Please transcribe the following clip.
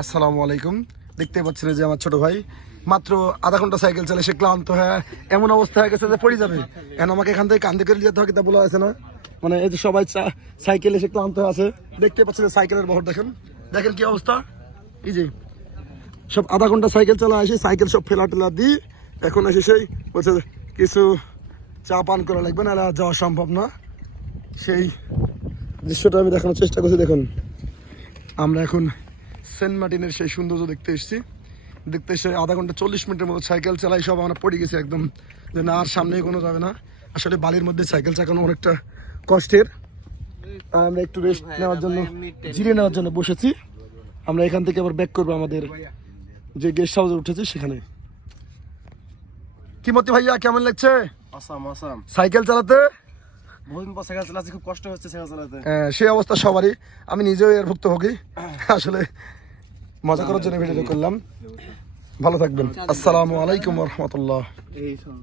আসসালামু আলাইকুম। দেখতে পাচ্ছেন যে আমার ছোট ভাই মাত্র আধা ঘন্টা সাইকেল চালে সে ক্লান্ত হয়ে এমন অবস্থা হয়ে গেছে যে পড়ে যাবে। এখন আমাকে এখান থেকে কান্দে করে যেতে হবে, তা বলা আছে না, মানে এই যে সবাই সাইকেলে এসে ক্লান্ত হয়ে আছে। দেখতে পাচ্ছেন যে সাইকেলের বহর দেখেন, দেখেন কি অবস্থা। এই যে সব আধা ঘন্টা সাইকেল চালা আসে, সাইকেল সব ফেলা টেলা দিই, এখন এসে সেই বলছে কিছু চা পান করা লাগবে না, যাওয়া সম্ভব না। সেই দৃশ্যটা আমি দেখানোর চেষ্টা করছি। দেখুন আমরা এখন সেন্ট মার্টিনের সেই সৌন্দর্য দেখতে এসেছি। দেখতে এসে আধা ঘন্টা 40 মিনিটের মতো সাইকেল চালাই, সব আমরা পড়ে গেছি একদম, যে না আর সামনে কোনো যাবে না। আসলে বালির মধ্যে সাইকেল চালানো অনেকটা কষ্টের। আমরা একটু রেস্ট নেওয়ার জন্য, জিরিয়ে নেওয়ার জন্য বসেছি। আমরা এখান থেকে আবার ব্যাক করবো আমাদের যে গেস্ট হাউসে উঠেছি সেখানে। কি মতি ভাইয়া, কেমন লাগছে সাইকেল চালাতে? খুব কষ্ট হচ্ছে সাইকেল চালাতে। সেই অবস্থা সবারই, আমি নিজেও এর ভুক্তভোগী। আসলে মজা করার জন্য ভিডিও করলাম। ভালো থাকবেন। আসসালামু আলাইকুম ওয়া রাহমাতুল্লাহ।